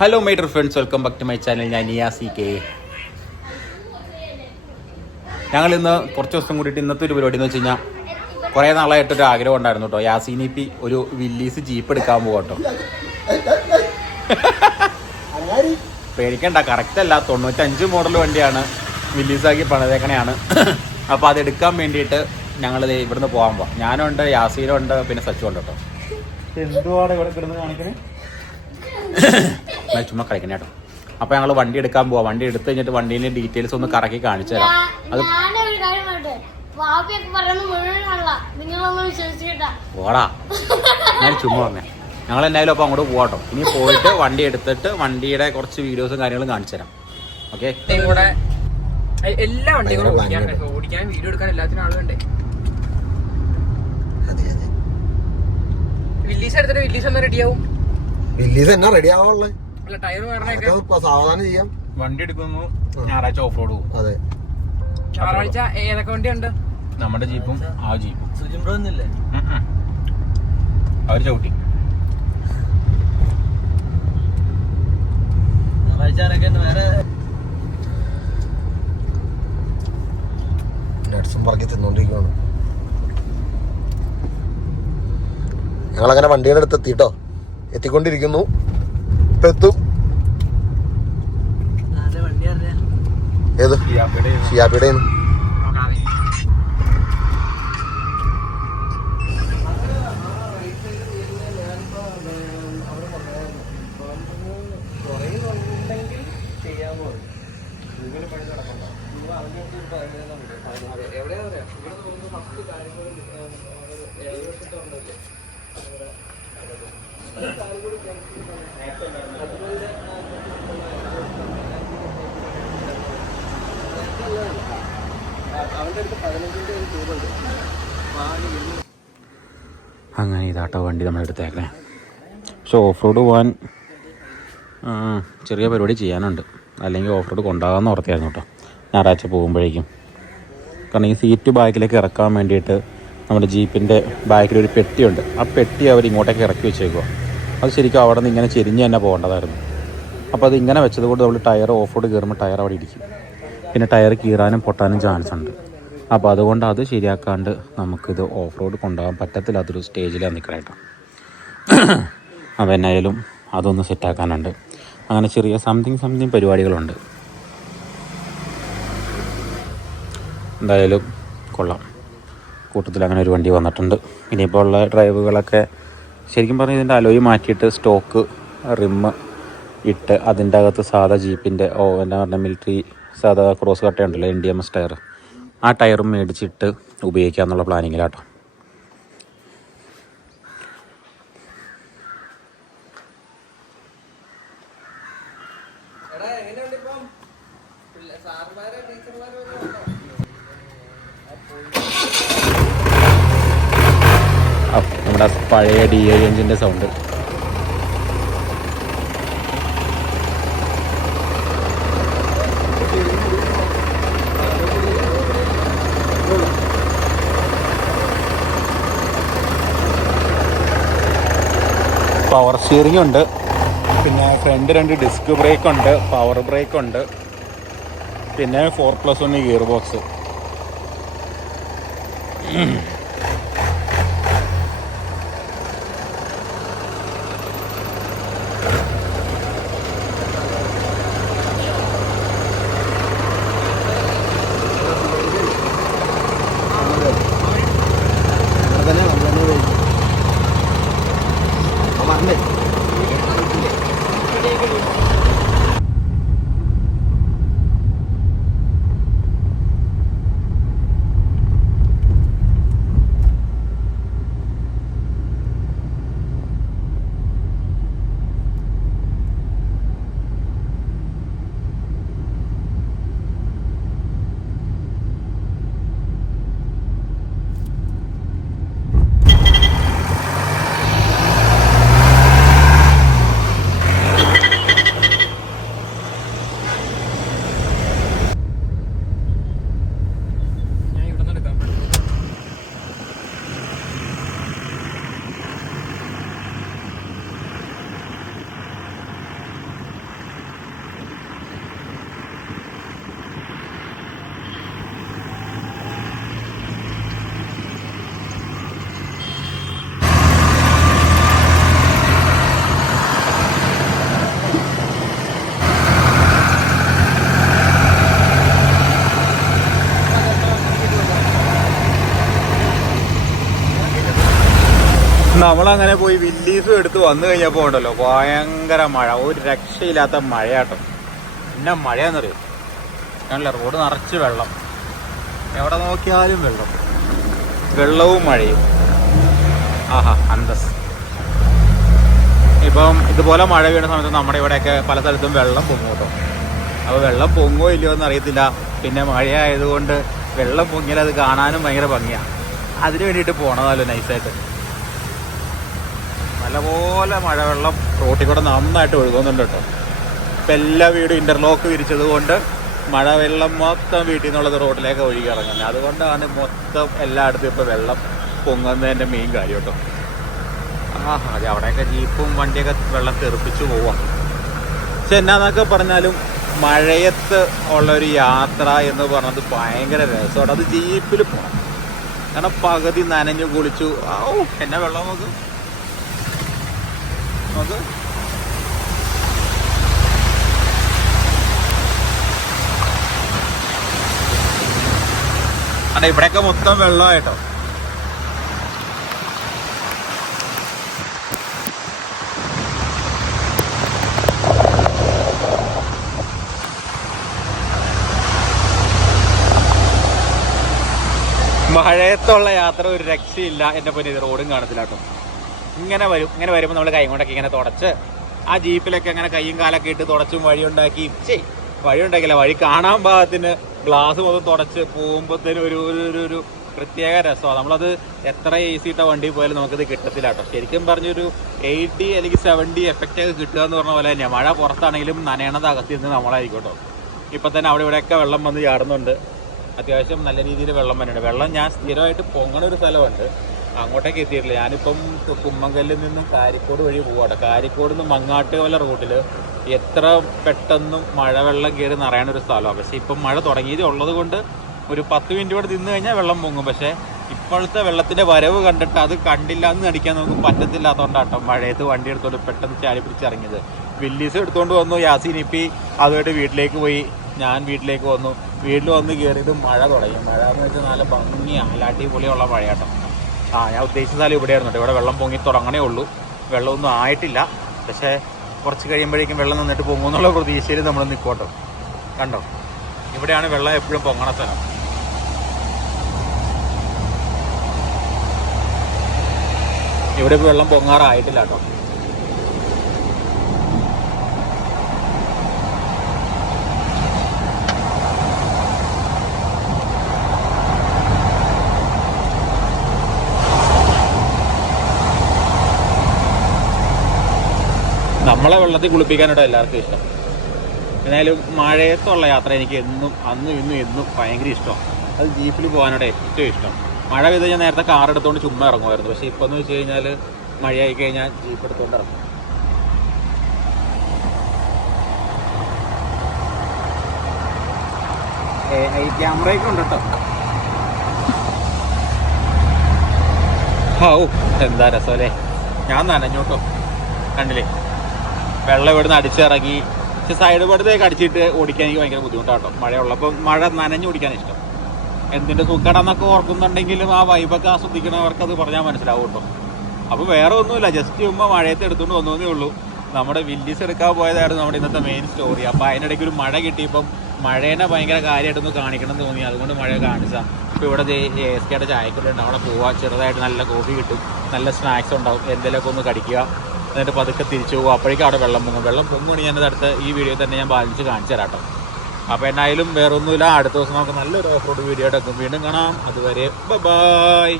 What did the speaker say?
Hello my dear friends, welcome back to my channel. ഞാൻ Niyasi K. ഞങ്ങൾ ഇന്ന് കുറച്ച് ദിവസം കൂടിയിട്ട് ഇന്നത്തെ ഒരു പരിപാടി എന്ന് വെച്ച് കഴിഞ്ഞാൽ കുറേ നാളായിട്ടൊരു ആഗ്രഹം ഉണ്ടായിരുന്നു കേട്ടോ. യാസീനിപ്പി ഒരു വില്ലീസ് ജീപ്പ് എടുക്കാൻ പോകും കേട്ടോ. പേടിക്കണ്ട, കറക്റ്റ് അല്ല, 95 മോഡൽ വണ്ടിയാണ്, വില്ലീസാക്കി പണിതേക്കണെയാണ്. അപ്പോൾ അതെടുക്കാൻ വേണ്ടിയിട്ട് ഞങ്ങൾ ഇവിടുന്ന് പോകാൻ പോവാം. ഞാനുണ്ട്, യാസീനുണ്ട്, പിന്നെ സച്ചു ഉണ്ട് കേട്ടോ. എന്തുവാണ് ഇവിടെ കിടന്ന് കാണിക്കണേ? ചുമ്മാ കളിക്കണേ കേട്ടോ. അപ്പോൾ ഞങ്ങൾ വണ്ടി എടുക്കാൻ പോവാം. വണ്ടി എടുത്ത് കഴിഞ്ഞിട്ട് വണ്ടീൻ്റെ ഡീറ്റെയിൽസ് ഒന്ന് കറക്കി കാണിച്ചു തരാം. അത് ഓടാ, ഞാൻ ചുമ്മാ പറഞ്ഞേ. ഞങ്ങൾ എന്തായാലും അപ്പോൾ അങ്ങോട്ട് പോകാട്ടോ. ഇനി പോയിട്ട് വണ്ടി എടുത്തിട്ട് വണ്ടിയുടെ കുറച്ച് വീഡിയോസും കാര്യങ്ങളും കാണിച്ചു തരാം. ഓക്കെ, എല്ലാ വണ്ടികളും ഓടിക്കാൻ വീഡിയോ എടുക്കാൻ എല്ലാത്തിനും ആളുണ്ടേ. വില്ലീസ് എടുത്തിട്ട് വില്ലീസ് ഒന്ന് റെഡിയാവും. വില്ലീസ് എന്നാ റെഡി ആവാനുള്ളത്? ടയർ സാവധാനം ചെയ്യാം. വണ്ടി എടുക്കുന്നു, ഞായറാഴ്ച ഓഫ് റോഡ് പോകും. അതെ, ഞായറാഴ്ച ഏതൊക്കെ വണ്ടിയുണ്ട്? നമ്മുടെ ജീപ്പും ആ ജീപ്പും. സുജിമ്പ്രൊന്നുമില്ലേ? അവർ ചവിട്ടി. നട്സും പറക്കി തിന്നോണ്ടിരിക്കുകയാണ്. ഞങ്ങളങ്ങനെ വണ്ടിയുടെ അടുത്ത് എത്തിട്ടോ, എത്തിക്കൊണ്ടിരിക്കുന്നു. ഇപ്പൊ എത്തും. ഏത് ഷിയാപ്പിയുടെ അങ്ങനെ ഇതാട്ടോ വണ്ടി നമ്മളെടുത്തേക്കണേ. പക്ഷെ ഓഫ് റോഡ് പോകാൻ ചെറിയ പരിപാടി ചെയ്യാനുണ്ട്, അല്ലെങ്കിൽ ഓഫ് റോഡ് കൊണ്ടുപോകാമെന്ന് ഓർത്തായിരുന്നു കേട്ടോ ഞായറാഴ്ച പോകുമ്പോഴേക്കും. കാരണം ഈ സീറ്റ് ബാക്കിലേക്ക് ഇറക്കാൻ വേണ്ടിയിട്ട് നമ്മുടെ ജീപ്പിൻ്റെ ബാക്കിലൊരു പെട്ടിയുണ്ട്. ആ പെട്ടി അവർ ഇങ്ങോട്ടേക്ക് ഇറക്കി വെച്ചേക്കുക. അത് ശരിക്കും അവിടെ നിന്ന് ഇങ്ങനെ ചെരിഞ്ഞ് തന്നെ പോകേണ്ടതായിരുന്നു. അപ്പോൾ അത് ഇങ്ങനെ വെച്ചതുകൊണ്ട് നമ്മൾ ടയർ ഓഫ് റോഡ് കയറുമ്പോൾ ടയർ അവിടെ ഇരിക്കും. പിന്നെ ടയർ കീറാനും പൊട്ടാനും ചാൻസ് ഉണ്ട്. അപ്പോൾ അതുകൊണ്ട് അത് ശരിയാക്കാണ്ട് നമുക്കിത് ഓഫ് റോഡ് കൊണ്ടുപോകാൻ പറ്റത്തില്ലാത്തൊരു സ്റ്റേജിലാണ് നിൽക്കണേട്ടോ. അപ്പോൾ എന്നായാലും അതൊന്ന് സെറ്റാക്കാനുണ്ട്. അങ്ങനെ ചെറിയ സംതിങ് പരിപാടികളുണ്ട്. എന്തായാലും കൊള്ളാം, കൂട്ടത്തിൽ അങ്ങനെ ഒരു വണ്ടി വന്നിട്ടുണ്ട്. ഇനിയിപ്പോൾ ഉള്ള ഡ്രൈവുകളൊക്കെ ശരിക്കും പറഞ്ഞാൽ ഇതിൻ്റെ അലോയി മാറ്റിയിട്ട് സ്റ്റോക്ക് റിമ്മ് ഇട്ട് അതിൻ്റെ അകത്ത് സാധാ ജീപ്പിൻ്റെ എന്താ പറഞ്ഞാൽ മിലിറ്ററി സാധാ ക്രോസ് കട്ടയുണ്ടല്ലോ, NDMS ടയർ, ആ ടയറും മേടിച്ചിട്ട് ഉപയോഗിക്കാമെന്നുള്ള പ്ലാനിങ്ങിലാട്ടോ. നമ്മുടെ പഴയ DI എഞ്ചിൻ്റെ സൗണ്ട്. പവർ സ്റ്റിയറിംഗ് ഉണ്ട്, പിന്നെ ഫ്രണ്ട് 2 ഡിസ്ക് ബ്രേക്ക് ഉണ്ട്, പവർ ബ്രേക്ക് ഉണ്ട്, പിന്നെ 4+1 ഗിയർ ബോക്സ്. നമ്മളങ്ങനെ പോയി വില്ലീസും എടുത്ത് വന്നു കഴിഞ്ഞപ്പോൾ ഉണ്ടല്ലോ ഭയങ്കര മഴ, ഒരു രക്ഷയില്ലാത്ത മഴയാട്ടോ. പിന്നെ മഴയാണെന്നറിയും, ഞാനല്ല റോഡ് നിറച്ച് വെള്ളം, എവിടെ നോക്കിയാലും വെള്ളം, വെള്ളവും മഴയും. ആഹാ അന്തസ്. ഇപ്പം ഇതുപോലെ മഴ വീണ സമയത്ത് നമ്മുടെ ഇവിടെയൊക്കെ പല സ്ഥലത്തും വെള്ളം പൊങ്ങും കേട്ടോ. അപ്പോൾ വെള്ളം പൊങ്ങോ ഇല്ലയോ എന്ന് അറിയത്തില്ല. പിന്നെ മഴയായതുകൊണ്ട് വെള്ളം പൊങ്ങിയാൽ അത് കാണാനും ഭയങ്കര ഭംഗിയാണ്. അതിന് വേണ്ടിയിട്ട് പോണതല്ലോ നൈസായിട്ട്. നല്ലപോലെ മഴവെള്ളം റോട്ടിൽ കൂടെ നന്നായിട്ട് ഒഴുകുന്നുണ്ട് കേട്ടോ. ഇപ്പം എല്ലാ വീടും ഇൻ്റർലോക്ക് വിരിച്ചത് കൊണ്ട് മഴവെള്ളം മൊത്തം വീട്ടിൽ നിന്നുള്ളത് റോഡിലേക്ക് ഒഴുകി ഇറങ്ങുന്നത്. അതുകൊണ്ടാണ് മൊത്തം എല്ലായിടത്തും ഇപ്പോൾ വെള്ളം പൊങ്ങുന്നതിൻ്റെ മെയിൻ കാര്യം കേട്ടോ. അത് അവിടെയൊക്കെ ജീപ്പും വണ്ടിയൊക്കെ വെള്ളം തെറിപ്പിച്ച് പോവാം. പക്ഷെ എന്നാന്നൊക്കെ പറഞ്ഞാലും മഴയത്ത് ഉള്ളൊരു യാത്ര എന്ന് പറഞ്ഞത് ഭയങ്കര രസമാണ്. അത് ജീപ്പിൽ പോകണം, കാരണം പകുതി നനഞ്ഞു കുളിച്ചു. എന്നെ വെള്ളം നോക്ക് നോക്ക്. അല്ല ഇവിടെയൊക്കെ മൊത്തം വെള്ളമായിട്ടോ. മഴയത്തുള്ള യാത്ര ഒരു രക്ഷയില്ല. എൻ്റെ പൊന്നെ ഇത് റോഡും കാണത്തില്ല കേട്ടോ. ഇങ്ങനെ വരുമ്പോൾ നമ്മൾ കൈ കൊണ്ടൊക്കെ ഇങ്ങനെ തുടച്ച് ആ ജീപ്പിലൊക്കെ അങ്ങനെ കൈയും കാലൊക്കെ ഇട്ട് തുടച്ചും വഴി ഉണ്ടാക്കിയില്ല, വഴി കാണാൻ പാകത്തിന് ഗ്ലാസ് മൊത്തം തുടച്ച് പോകുമ്പോഴത്തേനും ഒരു പ്രത്യേക രസമാണ്. നമ്മളത് എത്ര AC ഇട്ട വണ്ടിയിൽ പോയാലും നമുക്കിത് കിട്ടത്തില്ല കേട്ടോ. ശരിക്കും പറഞ്ഞൊരു 80 അല്ലെങ്കിൽ 70 എഫക്റ്റ് ഒക്കെ കിട്ടുക എന്ന് പറഞ്ഞ പോലെ തന്നെയാണ്. മഴ പുറത്താണെങ്കിലും നനയണത് അകത്തിരുന്ന് നമ്മളായിരിക്കും കേട്ടോ. ഇപ്പം തന്നെ അവിടെ ഇവിടെയൊക്കെ വെള്ളം വന്ന് ചാടുന്നുണ്ട്. അത്യാവശ്യം നല്ല രീതിയിൽ വെള്ളം വന്നിട്ടുണ്ട്. വെള്ളം ഞാൻ സ്ഥിരമായിട്ട് പൊങ്ങണ ഒരു സ്ഥലമുണ്ട്, അങ്ങോട്ടേക്ക് എത്തിയിട്ടില്ല. ഞാനിപ്പം കുമ്മങ്കല്ലിൽ നിന്നും കാരിക്കോട് വഴി പോവാട്ടോ. കാരിക്കോട് നിന്ന് മങ്ങാട്ടുകോല റൂട്ടിൽ എത്ര പെട്ടെന്നും മഴവെള്ളം കയറി നിറയാനൊരു സ്ഥലമാണ്. പക്ഷേ ഇപ്പം മഴ തുടങ്ങിയതേ ഉള്ളത് കൊണ്ട് ഒരു 10 മിനിറ്റ് കൂടെ നിന്ന് കഴിഞ്ഞാൽ വെള്ളം പൊങ്ങും. പക്ഷേ ഇപ്പോഴത്തെ വെള്ളത്തിൻ്റെ വരവ് കണ്ടിട്ട് അത് കണ്ടില്ല എന്ന് നടിക്കാൻ നമുക്ക് പറ്റത്തില്ലാത്തതുകൊണ്ടാട്ടോ മഴയത്ത് വണ്ടി എടുത്തോണ്ട് പെട്ടെന്ന് ചാടി പിടിച്ചിറങ്ങിയത്. വില്ലീസ് എടുത്തുകൊണ്ട് വന്നു, യാസീൻ ഇപ്പി അതുമായിട്ട് വീട്ടിലേക്ക് പോയി, ഞാൻ വീട്ടിലേക്ക് വന്നു. വീട്ടിൽ വന്ന് കയറിയത് മഴ തുടങ്ങി. മഴ എന്ന് വെച്ചാൽ നല്ല ഭംഗിയാണ്, നല്ല അടിപൊളിയുള്ള മഴയാട്ടോ. ഞാൻ ഉദ്ദേശിച്ച സ്ഥലം ഇവിടെയായിരുന്നു കേട്ടോ. ഇവിടെ വെള്ളം പൊങ്ങി തുടങ്ങണേ ഉള്ളൂ, വെള്ളമൊന്നും ആയിട്ടില്ല. പക്ഷേ കുറച്ച് കഴിയുമ്പോഴേക്കും വെള്ളം നിന്നിട്ട് പൊങ്ങുമെന്നുള്ള പ്രതീക്ഷയിൽ നമ്മൾ നിൽക്കോട്ടോ. കണ്ടോ, ഇവിടെയാണ് വെള്ളം എപ്പോഴും പൊങ്ങണ സ്ഥലം. ഇവിടെ ഇപ്പോൾ വെള്ളം പൊങ്ങാറായിട്ടില്ല കേട്ടോ. നമ്മളെ വെള്ളത്തിൽ കുളിപ്പിക്കാനായിട്ട് എല്ലാവർക്കും ഇഷ്ടം. എന്നാലും മഴയത്തുള്ള യാത്ര എനിക്ക് അന്നും ഇന്നും ഭയങ്കര ഇഷ്ടമാണ്. അത് ജീപ്പിൽ പോകാനായിട്ട് ഏറ്റവും ഇഷ്ടം. മഴ പെയ്ത് ഞാൻ നേരത്തെ കാർ എടുത്തുകൊണ്ട് ചുമ്മാ ഇറങ്ങുമായിരുന്നു. പക്ഷേ ഇപ്പോൾ എന്ന് വെച്ച് കഴിഞ്ഞാൽ മഴയായി കഴിഞ്ഞാൽ ജീപ്പ് എടുത്തുകൊണ്ട് ഇറങ്ങും. ക്യാമറയൊക്കെ ഉണ്ട് കേട്ടോ. എന്താ രസമല്ലേ. ഞാൻ നനഞ്ഞോട്ടോ, കണ്ടില്ലേ വെള്ളം ഇവിടുന്ന് അടിച്ചിറങ്ങി. പക്ഷെ സൈഡ് പടുത്തേക്ക് അടിച്ചിട്ട് ഓടിക്കാൻ എനിക്ക് ഭയങ്കര ബുദ്ധിമുട്ടാട്ടോ. മഴയുള്ളപ്പോൾ മഴ നനഞ്ഞ് ഓടിക്കാൻ ഇഷ്ടം. എന്തിൻ്റെ സുഖടന്നൊക്കെ ഓർക്കുന്നുണ്ടെങ്കിലും ആ വൈബൊക്കെ ആസ്വദിക്കണവർക്ക് അത് പറഞ്ഞാൽ മനസ്സിലാവും കേട്ടോ. അപ്പോൾ വേറെ ഒന്നുമില്ല, ജസ്റ്റ് ചുമ്മാ മഴയത്ത് എടുത്തുകൊണ്ട് വന്നതേ ഉള്ളൂ. നമ്മുടെ വില്ലീസ് എടുക്കാൻ പോയതായിരുന്നു നമ്മുടെ ഇന്നത്തെ മെയിൻ സ്റ്റോറി. അപ്പോൾ അതിനിടയ്ക്ക് ഒരു മഴ കിട്ടിയപ്പം മഴേനെ ഭയങ്കര കാര്യമായിട്ടൊന്ന് കാണിക്കണം എന്ന് തോന്നി, അതുകൊണ്ട് മഴ കാണിച്ചാൽ. ഇപ്പോൾ ഇവിടെ ASKയുടെ ചായക്കലുണ്ട്, അവിടെ പോവുക, ചെറുതായിട്ട് നല്ല കോഫി കിട്ടും, നല്ല സ്നാക്സ് ഉണ്ടാവും, എന്തെങ്കിലുമൊക്കെ ഒന്ന് കടിക്കുക, എന്നിട്ട് പതുക്കെ തിരിച്ചു പോകുക. അപ്പോഴേക്കും അവിടെ വെള്ളം പൊങ്ങുകയാണ്. ഞാനത് അടുത്ത ഈ വീഡിയോയിൽ തന്നെ ഞാൻ ബാലൻസ് കാണിച്ചു തരാം കേട്ടോ. അപ്പോൾ എന്നായാലും വേറൊന്നുമില്ല, അടുത്ത ദിവസം നമുക്ക് നല്ലൊരു ഓഫ് റോഡ് വീഡിയോ എടുക്കും. വീണ്ടും കാണാം, അതുവരെ ബൈ.